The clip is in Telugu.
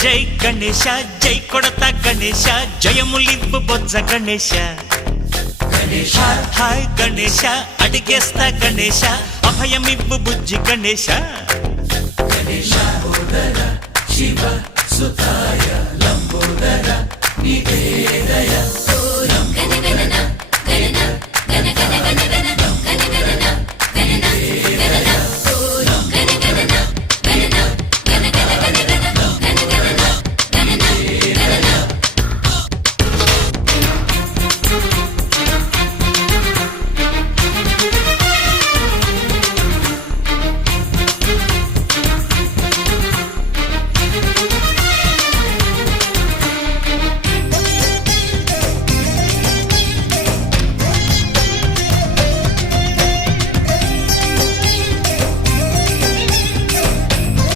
జై గణేశ జై కొడత గణేశ జయములివ్వు బొజ్జ గణేశ హాయ్ గణేశ అడిగేస్తా గణేశ అభయమివ్వు బుజ్జి గణేశ